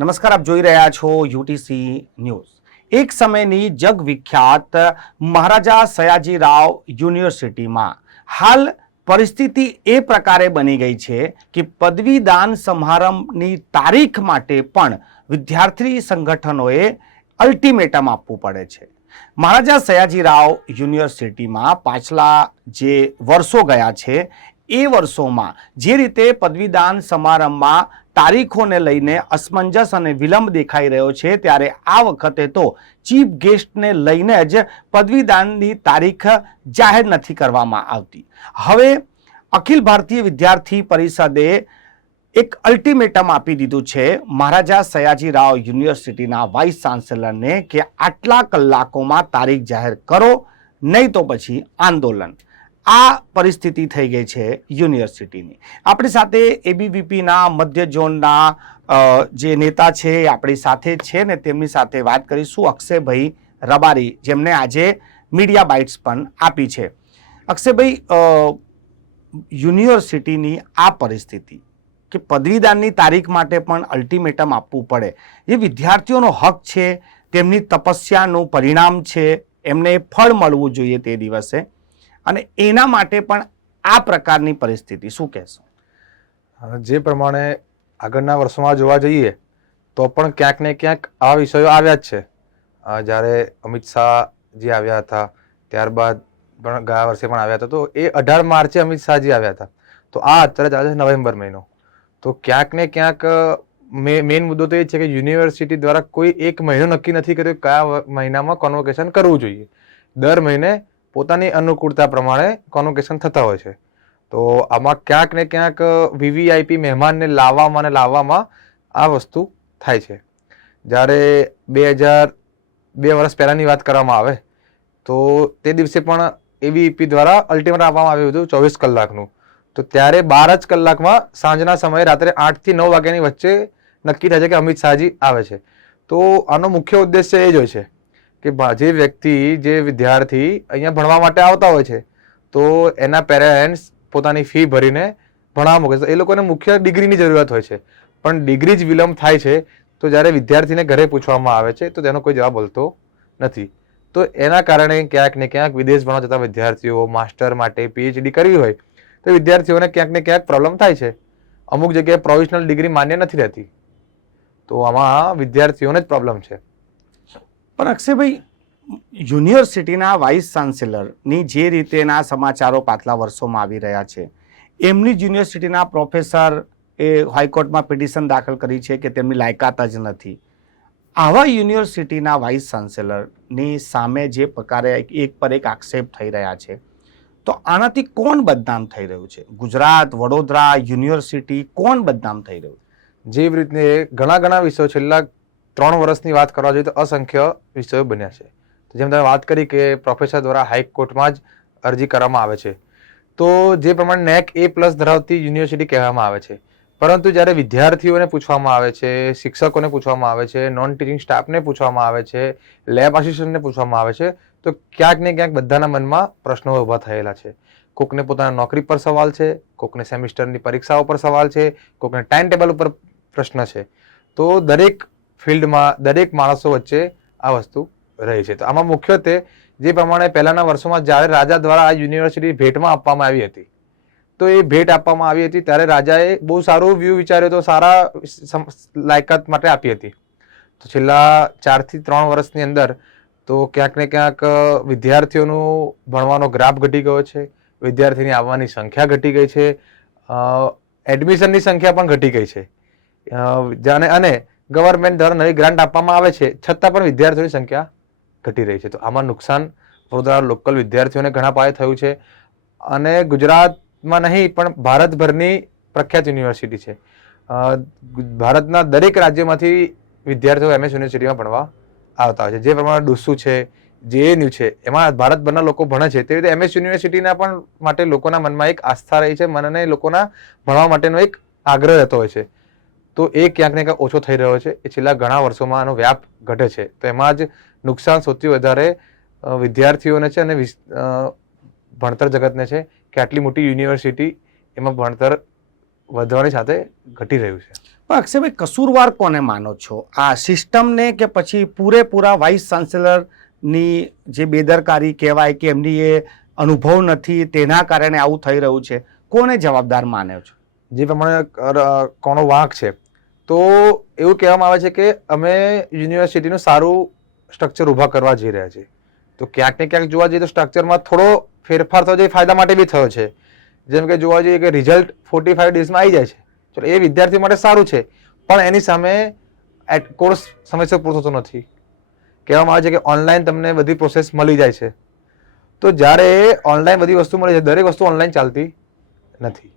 નમસ્કાર, આપ જોઈ રહ્યા છો યુટીસી ન્યૂઝ। એક સમયની જગવિખ્યાત મહારાજા સયાજીરાવ યુનિવર્સિટીમાં હાલ પરિસ્થિતિ એ પ્રકારે બની ગઈ છે કે પદવીદાન સમારંભની તારીખ માટે પણ વિદ્યાર્થી સંગઠનોએ અલ્ટિમેટમ આપવું પડે છે। મહારાજા સયાજીરાવ યુનિવર્સિટીમાં પાછલા જે વર્ષો ગયા છે એ વર્ષોમાં જે રીતે પદવીદાન સમારંભમાં તારીખોને લઈને અસમંજસ અને વિલંબ દેખાઈ રહ્યો છે, ત્યારે આ વખતે તો ચીફ ગેસ્ટને લઈને જ પદવીદાનની તારીખ જાહેર નથી કરવામાં આવતી। હવે અખિલ ભારતીય વિદ્યાર્થી પરિષદે એક અલ્ટિમેટમ આપી દીધું છે મહારાજા સયાજીરાવ યુનિવર્સિટીના વાઇસ ચાન્સેલરને કે આટલા કલાકોમાં તારીખ જાહેર કરો, નહીં તો પછી આંદોલન। આ પરિસ્થિતિ થઈ ગઈ છે યુનિવર્સિટીની। આપણી સાથે એબીવીપીના મધ્ય ઝોનના જે નેતા છે એ આપણી સાથે છે ને તેમની સાથે વાત કરીશું, અક્ષયભાઈ રબારી, જેમને આજે મીડિયા બાઇટ્સ પણ આપી છે। અક્ષયભાઈ, યુનિવર્સિટીની આ પરિસ્થિતિ કે પદવીદાનની તારીખ માટે પણ અલ્ટિમેટમ આપવું પડે, એ વિદ્યાર્થીઓનો હક છે, તેમની તપસ્યાનું પરિણામ છે, એમને ફળ મળવું જોઈએ તે દિવસે, અને એના માટે પણ આ પ્રકારની પરિસ્થિતિ, શું કહેશો? જે પ્રમાણે આગળના વર્ષોમાં જોવા જઈએ તો પણ ક્યાંક ને ક્યાંક આવા વિષયો આવ્યા જ છે। જ્યારે અમિત શાહજી આવ્યા હતા, ત્યારબાદ પણ ગયા વર્ષે પણ આવ્યા હતા, તો એ 18 માર્ચે અમિત શાહજી આવ્યા હતા, તો આ અત્યારે ચાલે છે નવેમ્બર મહિનો। તો ક્યાંક ને ક્યાંક મેઇન મુદ્દો તો એ છે કે યુનિવર્સિટી દ્વારા કોઈ એક મહિનો નક્કી નથી કર્યો કયા મહિનામાં કોન્વોકેશન કરવું જોઈએ। દર મહિને પોતાની અનુકૂળતા પ્રમાણે કોન્વોકેશન થતા હોય છે। તો આમાં ક્યાંક ને ક્યાંક વીવીઆઈપી મહેમાનને લાવવામાં આ વસ્તુ થાય છે। જ્યારે 2 વર્ષ પહેલાંની વાત કરવામાં આવે તો તે દિવસે પણ એબીવીપી દ્વારા અલ્ટિમેટમ આપવામાં આવ્યું હતું 24 કલાકનું। તો ત્યારે 12 જ કલાકમાં સાંજના સમયે રાત્રે 8 થી 9 વાગ્યાની વચ્ચે નક્કી થાય છે કે અમિત શાહજી આવે છે। તો આનો મુખ્ય ઉદ્દેશ્ય એ જ હોય છે કે જે વ્યક્તિ, જે વિદ્યાર્થી અહીંયા ભણવા માટે આવતા હોય છે, તો એના પેરેન્ટ્સ પોતાની ફી ભરીને ભણાવવા મૂકે છે, એ લોકોને મુખ્ય ડિગ્રીની જરૂરિયાત હોય છે, પણ ડિગ્રી જ વિલંબ થાય છે તો જ્યારે વિદ્યાર્થીને ઘરે પૂછવામાં આવે છે તો તેનો કોઈ જવાબ મળતો નથી। તો એના કારણે ક્યાંક ને ક્યાંક વિદેશ ભણવા જતા વિદ્યાર્થીઓ માસ્ટર માટે પીએચડી કરવી હોય તો વિદ્યાર્થીઓને ક્યાંક ને ક્યાંક પ્રોબ્લેમ થાય છે। અમુક જગ્યાએ પ્રોવિઝનલ ડિગ્રી માન્ય નથી રહેતી, તો આમાં વિદ્યાર્થીઓને જ પ્રોબ્લેમ છે। પણ અક્ષયભાઈ, યુનિવર્સિટીના વાઇસ ચાન્સેલરની જે રીતેના સમાચારો પાછલા વર્ષોમાં આવી રહ્યા છે, એમની જ યુનિવર્સિટીના પ્રોફેસર એ હાઈકોર્ટમાં પિટિશન દાખલ કરી છે કે તેમની લાયકાત જ નથી। આવા યુનિવર્સિટીના વાઇસ ચાન્સેલરની સામે જે પ્રકારે એક પર એક આક્ષેપ થઈ રહ્યા છે, તો આનાથી કોણ બદનામ થઈ રહ્યું છે? ગુજરાત, વડોદરા યુનિવર્સિટી, કોણ બદનામ થઈ રહ્યું? જે રીતે ઘણા વિષયો છેલ્લા 3 વર્ષની વાત કરવા જોઈએ તો અસંખ્ય વિષયો બન્યા છે। તો જેમ તમે વાત કરી કે પ્રોફેસર દ્વારા હાઈકોર્ટમાં જ અરજી કરવામાં આવે છે, તો જે પ્રમાણે NAC A+ ધરાવતી યુનિવર્સિટી કહેવામાં આવે છે, પરંતુ જ્યારે વિદ્યાર્થીઓને પૂછવામાં આવે છે, શિક્ષકોને પૂછવામાં આવે છે, નોન ટીચિંગ સ્ટાફને પૂછવામાં આવે છે, લેબ આસિસ્ટન્ટને પૂછવામાં આવે છે, તો ક્યાંક ને ક્યાંક બધાના મનમાં પ્રશ્નો ઊભા થયેલા છે। કોકને પોતાના નોકરી પર સવાલ છે, કોકને સેમિસ્ટરની પરીક્ષાઓ પર સવાલ છે, કોકને ટાઈમ ટેબલ ઉપર પ્રશ્ન છે। તો દરેક ફિલ્ડમાં દરેક માણસો વચ્ચે આ વસ્તુ રહી છે। તો આમાં મુખ્યત્વે જે પ્રમાણે પહેલાના વર્ષોમાં જ્યારે રાજા દ્વારા આ યુનિવર્સિટી ભેટમાં આપવામાં આવી હતી, તો એ ભેટ આપવામાં આવી હતી ત્યારે રાજાએ બહુ સારું વ્યૂ વિચાર્યો તો સારા લાયકાત માટે આપી હતી। તો છેલ્લા 4 થી 3 વર્ષની અંદર તો ક્યાંક ને ક્યાંક વિદ્યાર્થીઓનું ભણવાનો ગ્રાફ ઘટી ગયો છે, વિદ્યાર્થીની આવવાની સંખ્યા ઘટી ગઈ છે, એડમિશનની સંખ્યા પણ ઘટી ગઈ છે, અને ગવર્મેન્ટ દ્વારા નવી ગ્રાન્ટ આપવામાં આવે છે છતાં પણ વિદ્યાર્થીઓની સંખ્યા ઘટી રહી છે। તો આમાં નુકસાન વડોદરા લોકલ વિદ્યાર્થીઓને ઘણા પાયે થયું છે, અને ગુજરાતમાં નહીં પણ ભારતભરની પ્રખ્યાત યુનિવર્સિટી છે। ભારતના દરેક રાજ્યમાંથી વિદ્યાર્થીઓ MS યુનિવર્સિટીમાં ભણવા આવતા હોય છે। જે પ્રમાણે ડુસુ છે, JNU છે, એમાં ભારતભરના લોકો ભણે છે, તેવી રીતે MS યુનિવર્સિટીના પણ માટે લોકોના મનમાં એક આસ્થા રહી છે, મનને લોકોના ભણવા માટેનો એક આગ્રહ રહેતો હોય છે। તો એ ક્યાંક ને ક્યાંક ઓછો થઈ રહ્યો છે। એ છેલ્લા ઘણા વર્ષોમાં આનો વ્યાપ ઘટે છે, તો એમાં જ નુકસાન સૌથી વધારે વિદ્યાર્થીઓને છે અને ભણતર જગતને છે કે આટલી મોટી યુનિવર્સિટી એમાં ભણતર વધવાની સાથે ઘટી રહ્યું છે। પણ અક્ષયભાઈ, કસૂરવાર કોને માનો છો, આ સિસ્ટમને કે પછી પૂરેપૂરા વાઇસ ચાન્સેલરની જે બેદરકારી કહેવાય કે એમની એ અનુભવ નથી તેના કારણે આવું થઈ રહ્યું છે, કોને જવાબદાર માનો છો? જે પ્રમાણે કોનો વાંક છે, તો એવું કહેવામાં આવે છે કે અમે યુનિવર્સિટીનું સારું સ્ટ્રક્ચર ઊભા કરવા જઈ રહ્યા છીએ. તો ક્યાંક ને ક્યાંક જોવા જઈએ તો સ્ટ્રક્ચરમાં થોડો ફેરફાર થયો છે, એ ફાયદા માટે બી થયો છે. જેમ કે જોવા જઈએ કે રિઝલ્ટ 45 ડેઝમાં આવી જાય છે, ચલો એ વિદ્યાર્થીઓ માટે સારું છે, પણ એની સામે કોર્સ સમયસર પૂરો થતો નથી. કહેવામાં આવે છે કે ઓનલાઈન તમને બધી પ્રોસેસ મળી જાય છે. તો જ્યારે ઓનલાઈન બધી વસ્તુ મળે છે, દરેક વસ્તુ ઓનલાઈન ચાલતી નથી.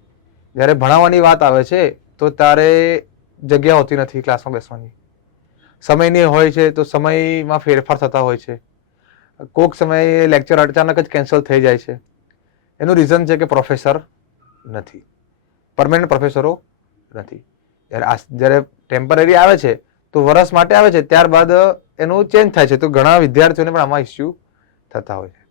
જ્યારે ભણાવવાની વાત આવે છે તો ત્યારે જગ્યા હોતી નથી ક્લાસમાં બેસવાની, સમયની હોય છે તો સમયમાં ફેરફાર થતા હોય છે, કોઈક સમયે લેક્ચર અચાનક જ કેન્સલ થઈ જાય છે. એનું રીઝન છે કે પ્રોફેસર નથી, પરમેનન્ટ પ્રોફેસરો નથી. જ્યારે ટેમ્પરરી આવે છે તો વર્ષ માટે આવે છે, ત્યારબાદ એનું ચેન્જ થાય છે. તો ઘણા વિદ્યાર્થીઓને પણ આમાં ઇસ્યુ થતા હોય છે.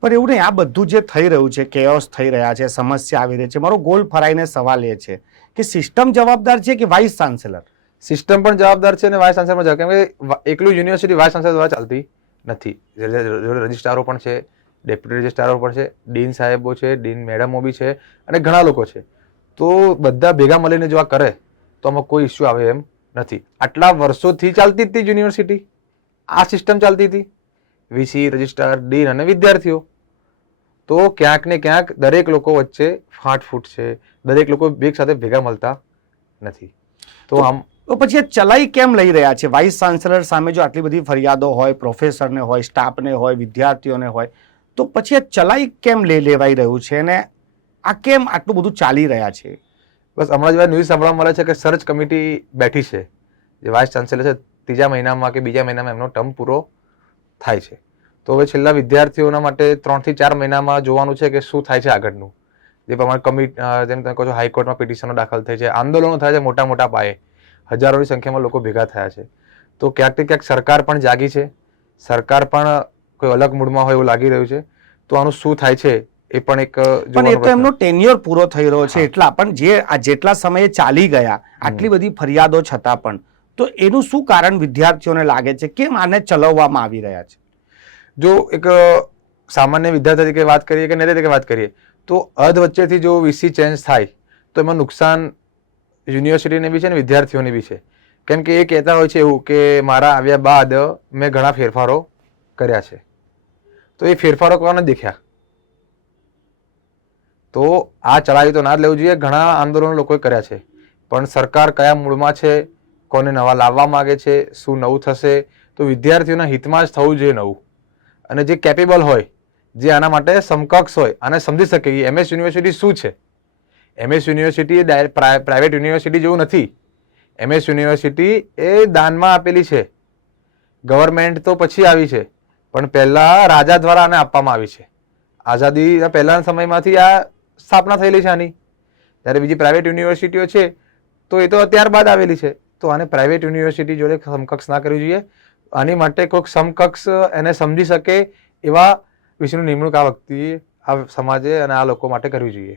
પણ એવું નહીં, આ બધું જે થઈ રહ્યું છે, કેઓસ થઈ રહ્યા છે, સમસ્યા આવી રહી છે, મારો ગોલ ફરાઈને સવાલ એ છે કે સિસ્ટમ જવાબદાર છે કે વાઇસ ચાન્સેલર? સિસ્ટમ પણ જવાબદાર છે અને વાઇસ ચાન્સેલર પણ જવાબદાર, કેમ કે એકલું યુનિવર્સિટી વાઇસ ચાન્સેલર દ્વારા ચાલતી નથી. રજિસ્ટ્રારો પણ છે, ડેપ્યુટી રજિસ્ટ્રારો પણ છે, ડીન સાહેબો છે, ડીન મેડમો બી છે અને ઘણા લોકો છે. તો બધા ભેગા મળીને જો આ કરે તો આમાં કોઈ ઇસ્યુ આવે એમ નથી. આટલા વર્ષોથી ચાલતી હતી યુનિવર્સિટી, આ સિસ્ટમ ચાલતી હતી, વીસી, રજિસ્ટ્રાર, ડીન અને વિદ્યાર્થીઓ. તો ક્યાંક ને ક્યાંક દરેક લોકો વચ્ચે ફાટફૂટ છે, દરેક લોકો એક સાથે ભેગા મળતા નથી. તો આમ તો પછી એ ચલાઈ કેમ લઈ રહ્યા છે? વાઇસ ચાન્સેલર સામે જો આટલી બધી ફરિયાદો હોય, પ્રોફેસરને હોય, સ્ટાફને હોય, વિદ્યાર્થીઓને હોય, તો પછી એ ચલાઈ કેમ લેવાઈ રહ્યું છે અને આ કેમ આટલું બધું ચાલી રહ્યા છે? બસ હમણાં જ ન્યૂઝ સાંભળવા મળે છે કે સર્ચ કમિટી બેઠી છે, જે વાઇસ ચાન્સેલર છે, 3જા મહિનામાં કે 2જા મહિનામાં એમનો ટર્મ પૂરો થાય છે. તો હવે છેલ્લા વિદ્યાર્થીઓના માટે 3 થી 4 મહિનામાં જોવાનું છે કે શું થાય છે આગળનું. જે પ્રમાણે જેમ તમે કહો છો, હાઈકોર્ટમાં પિટિશનો દાખલ થઈ છે, આંદોલનો થાય છે મોટા મોટા પાયે, હજારોની સંખ્યામાં લોકો ભેગા થયા છે. તો ક્યાંક ને ક્યાંક સરકાર પણ જાગી છે, સરકાર પણ કોઈ અલગ મૂડમાં હોય એવું લાગી રહ્યું છે. તો આનું શું થાય છે એ પણ એક પણ એ તો એમનો ટેન્યોર પૂરો થઈ રહ્યો છે એટલા, પણ જે આ જેટલા સમયે ચાલી ગયા આટલી બધી ફરિયાદો છતાં પણ, તો એનું શું કારણ વિદ્યાર્થીઓને લાગે છે, કેમ આને ચલાવવામાં આવી રહ્યા છે? જો એક સામાન્ય વિદ્યાર્થી તરીકે વાત કરીએ કે નેતા તરીકે વાત કરીએ તો અધ વચ્ચેથી જો વીસી ચેન્જ થાય તો એમાં નુકસાન યુનિવર્સિટીને બી છે અને વિદ્યાર્થીઓને બી છે. કેમ કે એ કહેતા હોય છે એવું કે મારા આવ્યા બાદ મેં ઘણા ફેરફારો કર્યા છે. તો એ ફેરફારો કોને દેખ્યા? તો આ ચલાવી તો ના જ લેવું જોઈએ. ઘણા આંદોલનો લોકોએ કર્યા છે, પણ સરકાર કયા મૂડમાં છે, કોને નવા લાવવા માંગે છે, શું નવું થશે, તો વિદ્યાર્થીઓના હિતમાં જ થવું જોઈએ નવું. અને જે કેપેબલ હોય, જે આના માટે સમકક્ષ હોય, આને સમજી શકે કે એમએસ યુનિવર્સિટી શું છે. એમએસ યુનિવર્સિટી એ પ્રાઇવેટ યુનિવર્સિટી જેવું નથી. એમએસ યુનિવર્સિટી એ દાનમાં આપેલી છે. ગવર્મેન્ટ તો પછી આવી છે, પણ પહેલા રાજા દ્વારા આને આપવામાં આવી છે. આઝાદી પહેલાના સમયમાંથી આ સ્થાપના થયેલી છે આની. જ્યારે બીજી પ્રાઇવેટ યુનિવર્સિટીઓ છે તો એ તો ત્યારબાદ આવેલી છે. તો આને પ્રાઇવેટ યુનિવર્સિટી જોડે સમકક્ષ ના કરવી જોઈએ. આની માટે કોઈક સમકક્ષ એને સમજી શકે એવા વિષયની નિમણૂક આ વ્યક્તિએ, આ સમાજે અને આ લોકો માટે કરવી જોઈએ.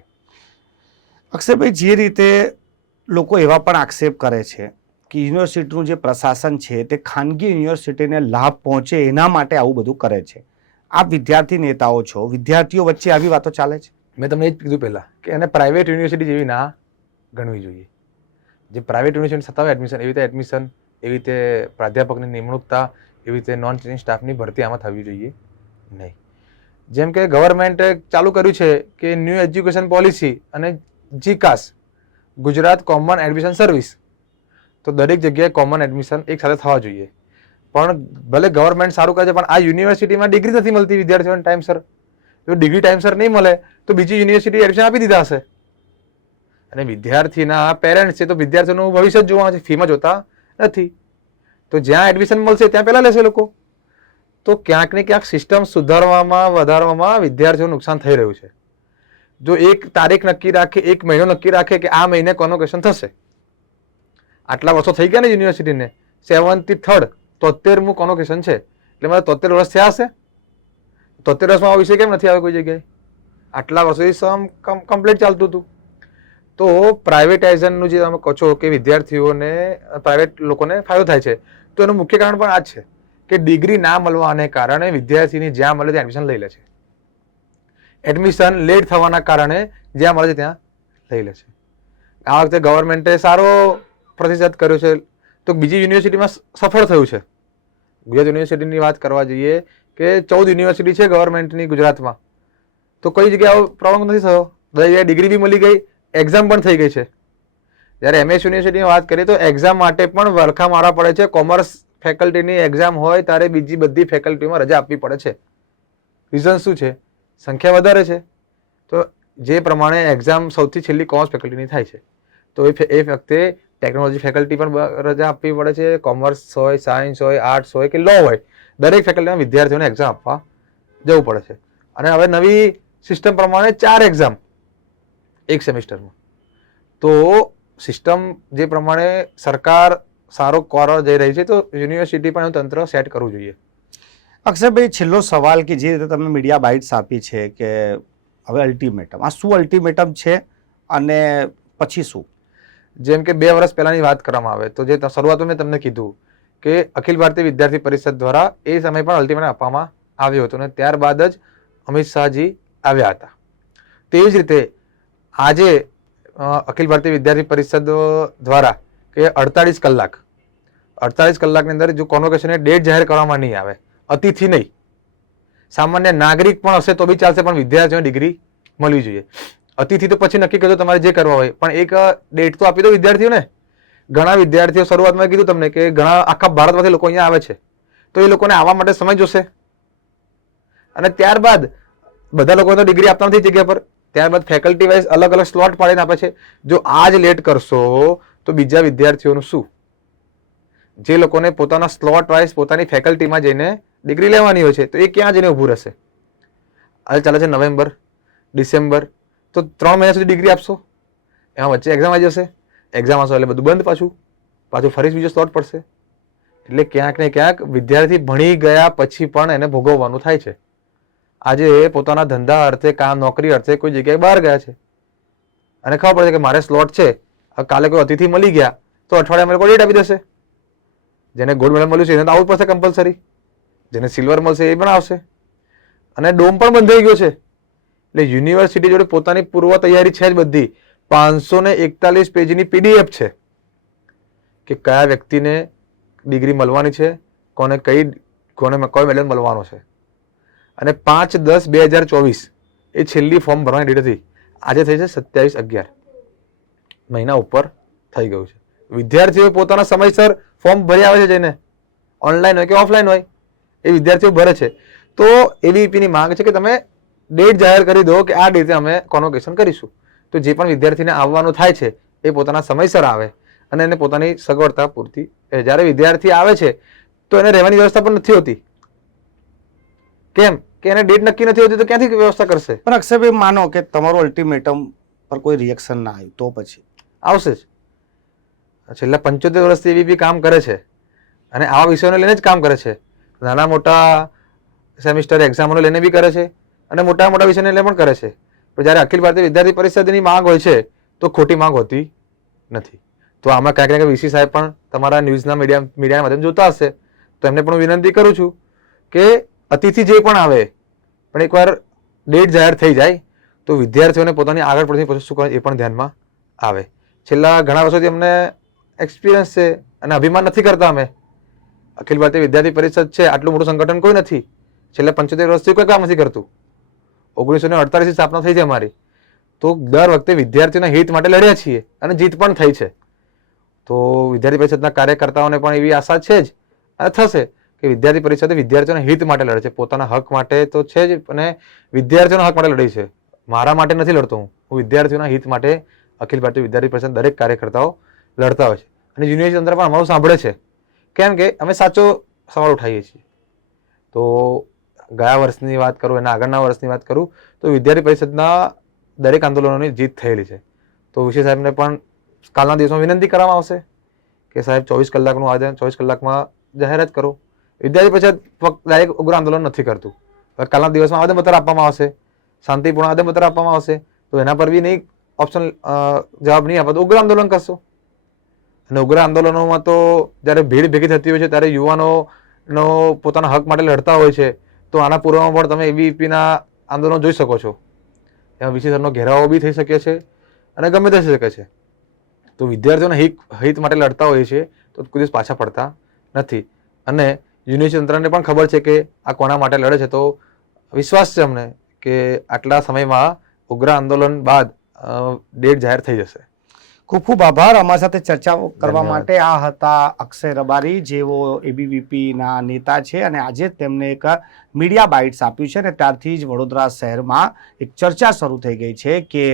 અક્ષયભાઈ, જે રીતે લોકો એવા પણ આક્ષેપ કરે છે કે યુનિવર્સિટીનું જે પ્રશાસન છે તે ખાનગી યુનિવર્સિટીને લાભ પહોંચે એના માટે આવું બધું કરે છે. આપ વિદ્યાર્થી નેતાઓ છો, વિદ્યાર્થીઓ વચ્ચે આવી વાતો ચાલે છે? મેં તમને એ જ કીધું પહેલા કે એને પ્રાઇવેટ યુનિવર્સિટી જેવી ના ગણવી જોઈએ. જે પ્રાઇવેટ યુનિવર્સિટી થતા હોય એડમિશન, એવી રીતે એડમિશન, એવી રીતે પ્રાધ્યાપકની નિમણૂકતા, એવી રીતે નોન ટીચિંગ સ્ટાફની ભરતી આમાં થવી જોઈએ નહીં. જેમ કે ગવર્મેન્ટે ચાલુ કર્યું છે કે ન્યૂ એજ્યુકેશન પોલિસી અને જીકાસ, ગુજરાત કોમન એડમિશન સર્વિસ, તો દરેક જગ્યાએ કોમન એડમિશન એક સાથે થવા જોઈએ. પણ ભલે ગવર્મેન્ટ સારું કરે છે, પણ આ યુનિવર્સિટીમાં ડિગ્રી નથી મળતી વિદ્યાર્થીઓને ટાઈમસર. જો ડિગ્રી ટાઈમસર નહીં મળે તો બીજી યુનિવર્સિટી એડમિશન આપી દીધા હશે. અને વિદ્યાર્થીના પેરેન્ટ્સ છે તો વિદ્યાર્થીઓનું ભવિષ્ય જ જોવાનું છે, ફીમાં જોતા નથી. તો જ્યાં એડમિશન મળશે ત્યાં પહેલા લેશે લોકો. તો ક્યાંક ને ક્યાંક સિસ્ટમ સુધારવામાં, વધારવામાં વિદ્યાર્થીઓનું નુકસાન થઈ રહ્યું છે. જો એક તારીખ નક્કી રાખે, એક મહિનો નક્કી રાખે કે આ મહિને કોન્વોકેશન થશે, આટલા વર્ષો થઈ ગયા ને યુનિવર્સિટીને, 7th થી 3rd 73મું કોન્વોકેશન છે, એટલે મારે 73 વર્ષ થયા હશે. 73 વર્ષમાં આ વિષય કેમ નથી આવ્યો કોઈ જગ્યાએ? આટલા વર્ષોથી કમ્પ્લીટ ચાલતું હતું. તો પ્રાઇવેટાઇઝેશનનું જે તમે કહો છો કે વિદ્યાર્થીઓને પ્રાઇવેટ લોકોને ફાયદો થાય છે, તો એનું મુખ્ય કારણ પણ આ જ છે કે ડિગ્રી ના મળવાને કારણે વિદ્યાર્થીની જ્યાં મળે ત્યાં એડમિશન લઈ લે છે. એડમિશન લેટ થવાના કારણે જ્યાં મળે છે ત્યાં લઈ લે છે. આ વખતે ગવર્મેન્ટે સારો પ્રતિસાદ કર્યો છે, તો બીજી યુનિવર્સિટીમાં સફળ થયું છે. ગુજરાત યુનિવર્સિટીની વાત કરવા જઈએ કે 14 યુનિવર્સિટી છે ગવર્મેન્ટની ગુજરાતમાં, તો કઈ જગ્યાએ પ્રોબ્લેમ નથી થયો, બધી જગ્યાએ ડિગ્રી બી મળી ગઈ, એક્ઝામ પણ થઈ ગઈ છે. જ્યારે MS યુનિવર્સિટીની વાત કરીએ તો એક્ઝામ માટે પણ વલખા મારવા પડે છે. કોમર્સ ફેકલ્ટીની એક્ઝામ હોય ત્યારે બીજી બધી ફેકલ્ટીમાં રજા આપવી પડે છે. રીઝન શું છે? સંખ્યા વધારે છે, તો જે પ્રમાણે એક્ઝામ સૌથી છેલ્લી કોમર્સ ફેકલ્ટીની થાય છે, તો એ વખતે ટેકનોલોજી ફેકલ્ટી પણ રજા આપવી પડે છે. કોમર્સ હોય, સાયન્સ હોય, આર્ટ્સ હોય કે લો હોય, દરેક ફેકલ્ટીના વિદ્યાર્થીઓને એક્ઝામ આપવા જવું પડે છે. અને હવે નવી સિસ્ટમ પ્રમાણે 4 એક્ઝામ એક સેમિસ્ટરમાં. તો સિસ્ટમ જે પ્રમાણે સરકાર સારો કરવા જઈ રહી છે, તો યુનિવર્સિટી પણ એનું તંત્ર સેટ કરવું જોઈએ. અક્ષયભાઈ, છેલ્લો સવાલ કે જે રીતે તમે મીડિયા બાઇટ્સ આપી છે કે હવે અલ્ટિમેટમ, આ શું અલ્ટિમેટમ છે અને પછી શું? જેમ કે 2 વર્ષ પહેલાની વાત કરવામાં આવે તો જે શરૂઆતમાં મેં તમને કીધું કે અખિલ ભારતીય વિદ્યાર્થી પરિષદ દ્વારા એ સમય પણ અલ્ટિમેટમ આપવામાં આવ્યો હતો, અને ત્યારબાદ જ અમિત શાહજી આવ્યા હતા. તેવી જ રીતે આજે અખિલ ભારતીય વિદ્યાર્થી પરિષદ દ્વારા કે 48 કલાકની અંદર જો કોન્વોકેશનની ડેટ જાહેર કરવામાં નહીં આવે, અતિથિ નહીં, સામાન્ય નાગરિક પણ હશે તો બી ચાલશે, પણ વિદ્યાર્થીઓને ડિગ્રી મળવી જોઈએ. અતિથિ તો પછી નક્કી કરજો તમારે જે કરવા હોય, પણ એક ડેટ તો આપી દો વિદ્યાર્થીઓને. ઘણા વિદ્યાર્થીઓ શરૂઆતમાં કીધું તમને કે ઘણા આખા ભારતમાંથી લોકો અહીંયા આવે છે, તો એ લોકોને આવવા માટે સમય જોશે, અને ત્યારબાદ બધા લોકો તો ડિગ્રી આપતા નથી જગ્યા પર, ત્યારબાદ ફેકલ્ટી વાઇઝ અલગ અલગ સ્લોટ પાડીને આપે છે. જો આ જ લેટ કરશો તો બીજા વિદ્યાર્થીઓનું શું? જે લોકોને પોતાના સ્લોટ વાઇઝ પોતાની ફેકલ્ટીમાં જઈને ડિગ્રી લેવાની હોય છે, તો એ ક્યાં જઈને ઊભું રહેશે? આજે ચાલે છે નવેમ્બર, ડિસેમ્બર, તો 3 મહિના સુધી ડિગ્રી આપશો, એમાં વચ્ચે એક્ઝામ આવી જશે, એક્ઝામ આવશે એટલે બધું બંધ, પાછું ફરી બીજો સ્લોટ પડશે. એટલે ક્યાંક ને ક્યાંક વિદ્યાર્થી ભણી ગયા પછી પણ એને ભોગવવાનું થાય છે. આજે પોતાના ધંધા અર્થે, કામ નોકરી અર્થે કોઈ જગ્યાએ બહાર ગયા છે અને ખબર પડે કે મારે સ્લોટ છે, કાલે કોઈ અતિથિ મળી ગયા તો અઠવાડિયામાં કોઈ ડેટ આપી દેશે. જેને ગોલ્ડ મેડલ મળ્યું છે એને તો આવવું પડશે કમ્પલસરી, જેને સિલ્વર મળશે એ પણ આવશે, અને ડોમ પણ બંધ થઈ ગયો છે. એટલે યુનિવર્સિટી જોડે પોતાની પૂર્વ તૈયારી છે જ બધી. 541 પેજની PDF છે કે કયા વ્યક્તિને ડિગ્રી મળવાની છે, કોને કોઈ મેડલ મળવાનો છે. અને 5/10/2024 એ છેલ્લી ફોર્મ ભરવાની ડેટ હતી. આજે થઈ છે 27/11, મહિના ઉપર થઈ ગયું છે. વિદ્યાર્થીઓ પોતાના સમયસર ફોર્મ ભરી આવે છે, જઈને ઓનલાઈન હોય કે ઓફલાઈન હોય એ વિદ્યાર્થીઓ ભરે છે. તો ABEPની માંગ છે કે તમે ડેટ જાહેર કરી દો કે આ ડેટે અમે કોન્વોકેશન કરીશું, તો જે પણ વિદ્યાર્થીને આવવાનું થાય છે એ પોતાના સમયસર આવે અને એને પોતાની સગવડતા પૂરતી. જ્યારે વિદ્યાર્થી આવે છે તો એને રહેવાની વ્યવસ્થા પણ નથી હોતી. કેમ કે એને ડેટ નક્કી નથી હોતી, તો ક્યાંથી વ્યવસ્થા કરશે? પણ અક્ષયભાઈ, માનો કે તમારું અલ્ટિમેટમ પર કોઈ રિએક્શન ના આવ્યું તો પછી આવશે જ. છેલ્લા 75 વર્ષથી ABEP કામ કરે છે અને આવા વિષયોને લઈને જ કામ કરે છે. નાના મોટા સેમિસ્ટર એક્ઝામોને લઈને બી કરે છે અને મોટા મોટા વિષયને લઈને પણ કરે છે. પણ જ્યારે અખિલ ભારતીય વિદ્યાર્થી પરિષદની માંગ હોય છે તો ખોટી માંગ હોતી નથી. તો આમાં ક્યાંક ને ક્યાંક VC સાહેબ પણ તમારા ન્યૂઝના મીડિયાના માધ્યમ જોતા હશે, તો એમને પણ વિનંતી કરું છું કે અતિથિ જે પણ આવે, પણ એકવાર ડેટ જાહેર થઈ જાય તો વિદ્યાર્થીઓને પોતાની આગળ પડતી પ્રોસેસ શું કરે એ પણ ધ્યાનમાં આવે. છેલ્લા ઘણા વર્ષોથી અમને એક્સપિરિયન્સ છે અને અભિમાન નથી કરતા અમે. અખિલ ભારતીય વિદ્યાર્થી પરિષદ છે, આટલું મોટું સંગઠન કોઈ નથી. છેલ્લા 75 વર્ષથી કોઈ કામ નથી કરતું. 1948 ની સ્થાપના થઈ છે અમારી, તો દર વખતે વિદ્યાર્થીઓના હિત માટે લડ્યા છીએ અને જીત પણ થઈ છે. તો વિદ્યાર્થી પરિષદના કાર્યકર્તાઓને પણ એવી આશા છે જ અને થશે કે વિદ્યાર્થી પરિષદ વિદ્યાર્થીઓના હિત માટે લડે છે, પોતાના હક માટે તો છે જ, અને વિદ્યાર્થીઓના હક માટે લડી છે. મારા માટે નથી લડતો હું વિદ્યાર્થીઓના હિત માટે અખિલ ભારતીય વિદ્યાર્થી પરિષદ દરેક કાર્યકર્તાઓ લડતા હોય છે. અને યુનિવર્સિટી તંત્ર પણ અમારું સાંભળે છે, કેમ કે અમે સાચો સવાલ ઉઠાવીએ છીએ. તો ગયા વર્ષની વાત કરું, એના આગળના વર્ષની વાત કરું તો વિદ્યાર્થી પરિષદના દરેક આંદોલનોની જીત થયેલી છે. તો વિશે સાહેબને પણ કાલના દિવસમાં વિનંતી કરવામાં આવશે કે સાહેબ 24 કલાકનું આયોજન 24 કલાકમાં જાહેરાત કરો. વિદ્યાર્થી પરિષદ ફક્ત ડાયરેક્ટ ઉગ્ર આંદોલન નથી કરતું. કાલના દિવસમાં આવેદનપત્ર આપવામાં આવશે, શાંતિપૂર્ણ આવેદનપત્ર આપવામાં આવશે, તો એના પર બી નહીં ઓપ્શન જવાબ નહીં આપે તો ઉગ્ર આંદોલન કરશો. અને ઉગ્ર આંદોલનોમાં તો જ્યારે ભીડ ભેગી થતી હોય છે ત્યારે યુવાનો પોતાના હક માટે લડતા હોય છે. તો આના પૂર્વમાં પણ તમે એબીવીપીના આંદોલનો જોઈ શકો છો. એમાં વીસી સરનો ઘેરાવો બી થઈ શકે છે અને ગમે તે થઈ શકે છે. તો વિદ્યાર્થીઓના હિત માટે લડતા હોય છે તો કોઈ દિવસ પાછા પડતા નથી. અને યુનિવર્સિટી તંત્રને પણ ખબર છે કે આ કોના માટે લડે છે. તો વિશ્વાસ છે અમને કે આટલા સમયમાં ઉગ્ર આંદોલન બાદ ડેટ જાહેર થઈ જશે. ખૂબ ખૂબ આભાર. અમારી સાથે ચર્ચા કરવા ધન્યવાદ. માટે આ હતા અક્ષય રબારી, જેઓ એબીવીપીના નેતા છે અને આજે જ તેમને એક મીડિયા બાઇટ્સ આપ્યું છે અને ત્યારથી જ વડોદરા શહેરમાં એક ચર્ચા શરૂ થઈ ગઈ છે કે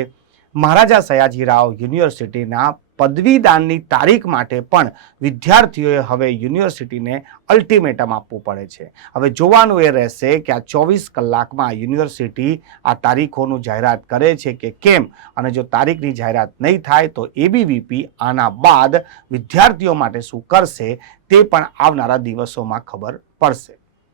મહારાજા સયાજીરાવ યુનિવર્સિટીના પદવીદાનની તારીખ માટે પણ વિદ્યાર્થીઓએ હવે યુનિવર્સિટીને અલ્ટિમેટમ આપવું પડે છે. હવે જોવાનું એ રહેશે કે આ 24 કલાકમાં યુનિવર્સિટી આ તારીખોનું જાહેરાત કરે છે કે કેમ, અને જો તારીખની જાહેરાત નહીં થાય તો એબીવીપી આના બાદ વિદ્યાર્થીઓ માટે શું કરશે તે પણ આવનારા દિવસોમાં ખબર પડશે.